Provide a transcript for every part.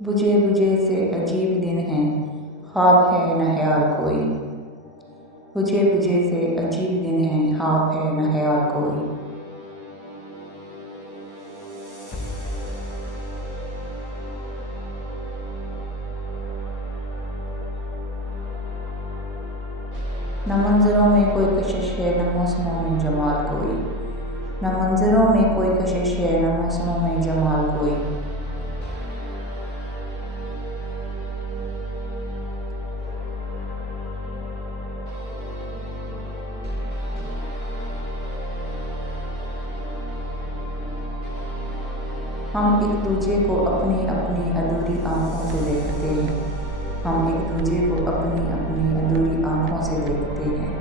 बुझे बुझे से अजीब दिन है, ख्वाब है न ख्याल कोई। बुझे बुझे से अजीब दिन है, ख्वाब है न ख्याल कोई। न मंज़रों में कोई कशिश है, न मौसमों में जमाल कोई। न मंज़रों में कोई कशिश है, न मौसमों में जमाल कोई। हम एक दूजे को अपनी अपनी अधूरी आँखों से देखते हैं। हम एक दूजे को अपनी अपनी अधूरी आँखों से देखते हैं।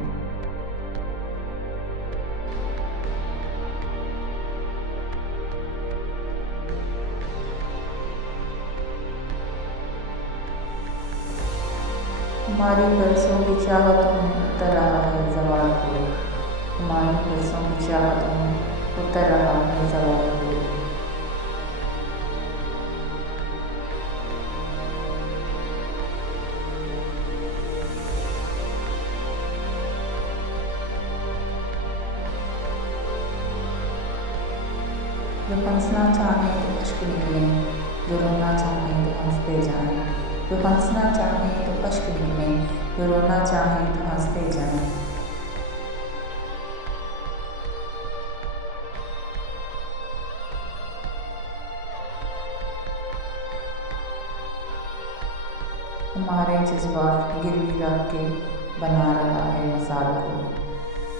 हमारी बरसों की चाहतों में उतर रहा है ज़वाल कोई। हमारी बरसों की चाहतों में उतर रहा है ज़वाल कोई। जो हंसना चाहें तो अश्क निकलें, जो रोना चाहें तो हंसते जाएं। जो हंसना चाहें तो अश्क निकलें, जो रोना चाहें तो हंसते जाएं। हमारे जज्बात गिरवी रख के बना रहा है मसाल को।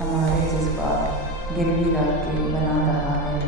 हमारे जज्बात गिरवी रख के बना रहा है